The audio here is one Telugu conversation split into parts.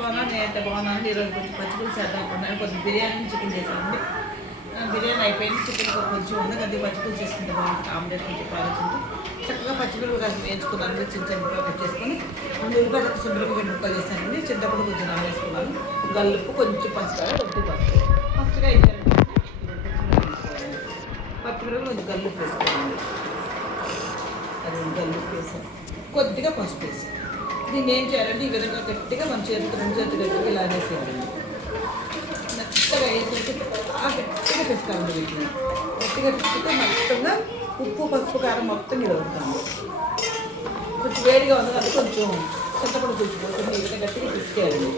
బాగున్నా నేనైతే బాగున్నాను ఈరోజు కొంచెం పచ్చిపులుసు చేద్దాం అనుకున్నాను. కొంచెం బిర్యానీ చికెన్ చేశానండి బిర్యానీ అయిపోయింది. చికెన్ కొంచెం ఉంది? కదా పచ్చిపులు చేసుకుంటే బాగుంటుంది. ఆమ్లెట్ కొంచెం ఆలోచించి. చక్కగా పచ్చిపులు కాస్త వేయించుకున్నాను చిన్న చిన్నగా పెట్టేసుకొని రెండు ఉల్లిపాయ శుభ్రంగా రెండు ముక్కలు చేశానండి చింతపండు కొంచెం నానేసుకున్నాను గల్లుపు కొంచెం పంచదార కొద్ది పసుపు. ఫస్ట్గా ఇచ్చారండి పచ్చిమిరపకాయలు కొంచెం గల్లుపు వేసుకోవాలి. అది గల్లుపు వేసాను. కొద్దిగా పసుపు వేసాను. దీన్ని ఏం చేయాలంటే ఈ విధంగా గట్టిగా మన చేతి రెండు చేతులు గట్టిగా ఇలా వేసేయాలి మెత్తగా వేసేసి బాగా గట్టిగా పిసుకోవాలి వీటిని. గట్టిగా పిసికితే మొత్తంగా ఉప్పు పసుపు కారం మొత్తం ఇది కొంచెం వేడిగా ఉంది కాబట్టి కొంచెం చింతపండు పులుచుకుంటుంది ఇలా గట్టిగా పిసికేయాలి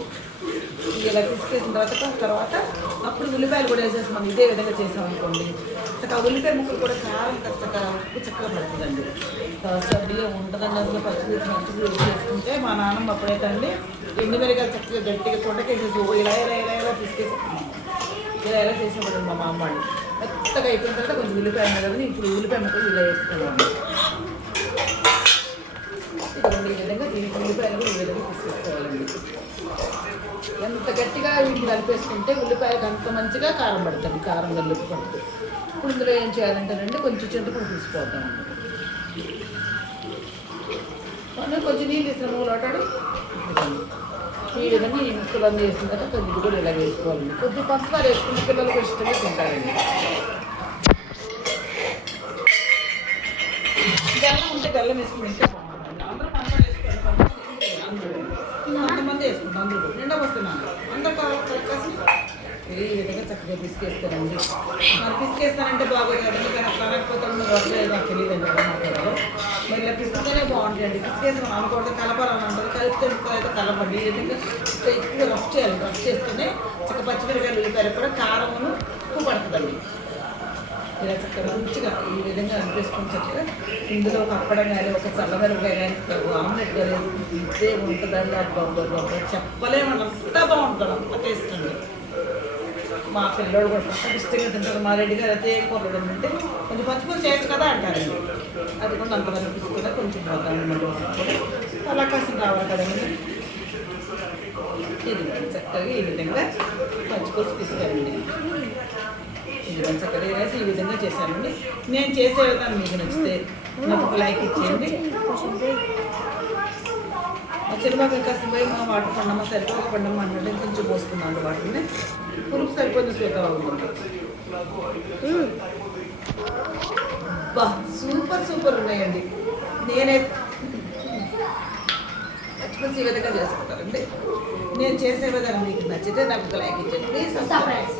ఇలా పిసికేసిన తర్వాత తర్వాత అప్పుడు ఉల్లిపాయలు కూడా వేసేసి మనం ఇదే విధంగా చేసామనుకోండి చక్కగా ఉల్లిపాయ ముక్కలు కూడా కారం చక్కగా చక్కగా పడుతుందండి. సబ్బిలో ఉంటుందండి అందులో పచ్చి మంచిగా యూజ్ చేసుకుంటే మా నాన్నమ్మ అప్పుడైతే అండి ఎండు మిరగాయలు చక్కగా గట్టిగా తొండకేసేసి ఇలా ఇలా ఇలా ఇలా పిసికేసి ఇలా ఎలా చేసేవాడు మా మామ వాళ్ళు మెత్తగా అయిపోయిన తర్వాత కొంచెం ఉల్లిపాయ ఉంది ఇప్పుడు ఉల్లిపాయ ముక్కలు ఇలా వేసుకున్నాను ఇదిగోండి ఈ విధంగా దీనికి ఉల్లిపాయలు కూడా ఎంత గట్టిగా వీటిని కలిపేసుకుంటే ఉల్లిపాయలకు అంత మంచిగా కారం పడుతుంది కారం కలిపి పడుతుంది ఇప్పుడు ఇందులో ఏం చేయాలంటేనండి కొంచెం చింతపండు తీసుకోవద్దాం మనం కొంచెం నీళ్ళు ఇస్తున్న నువ్వు లోటాడు ఈ విధంగా ఈ ముక్కలు అన్నీ వేసిన తర్వాత కొద్ది కూడా ఇలా వేసుకోవాలండి. కొద్ది పంచదార వేసుకుంటే పిల్లలకు ఇష్టంగా తింటారండి. బెల్లం ఉంటే బెల్లం వేసుకుని తింటే బాగుంటుంది. అందరూ పంచదార అందరూ కొంతమంది వేసుకుంటాం అందరూ నిండా వస్తున్నాను అందరు కావాలి కలిసి ఈ విధంగా చక్కగా పిసికేస్తానండి మరి పిసికేస్తానంటే బాగోదు కదండి కానీ అట్లా అనకపోతే మీరు వస్తలేదు నాకు తెలియదండి ఎలా మాట్లాడాలో మరి ఇలా పిసికితేనే బాగుంటాయండి. పిసికేసి మనం అనుకోవడం కలపాలని అంటారు. కలిపితే అయితే కలపండి. ఈ విధంగా ఎక్కువ రఫ్ చేయాలి. రఫ్ చేస్తేనే చక్క పచ్చిమిరకాయలు ఉల్లిపాయలు కూడా కారమును ఉప్పు పడుతుందండి. ఇలా చక్కగా రుచిగా ఈ విధంగా అనిపిస్తుంది చక్కగా. ఇందులో ఒక అప్పడం కానీ ఒక చల్లమిరపకాయ కానీ ఆమ్లెట్ కానీ ఇదే ఉంటుందండి అబ్బబ్బబ్బబ్బ చెప్పలేమండి అంతా బాగుంటుంది అంత టేస్ట్ అండి. మా పిల్లోడు కూడా ఇష్టంగా తింటారు మా రెడ్డి గారు అయితే ఏ కూరలు అంటే కొంచెం పచ్చిపులు చేయొచ్చు కదా అంటారండి అది కూడా అంత తీసుకున్నా కొంచెం పోతాను అలా కాసిన రావాలి కదండి. ఇది చక్కగా ఈ విధంగా పచ్చిపోసి తీసుకురండి. ఇది చక్కగా అయితే ఈ విధంగా చేశానండి నేను చేసే విధానం మీకు నచ్చితే నాకు ఒక లైక్ ఇచ్చేయండి. ఆ చిరుబాబు కాస్త పోయి మా వాటర్ పండమ్మ సరిపోక పండమ్మ అన్నట్టు కొంచెం పోసుకున్నాను వాటిని పురుగు సరిపోతుంది చూద్దాం బా సూపర్ సూపర్ ఉన్నాయండి. నేనే ఎక్స్పెన్సివ్ విధంగా చేసుకుంటారండి నేను చేసే విధానం మీకు నచ్చితే నాకు లైక్ ఇచ్చేయండి. Please subscribe.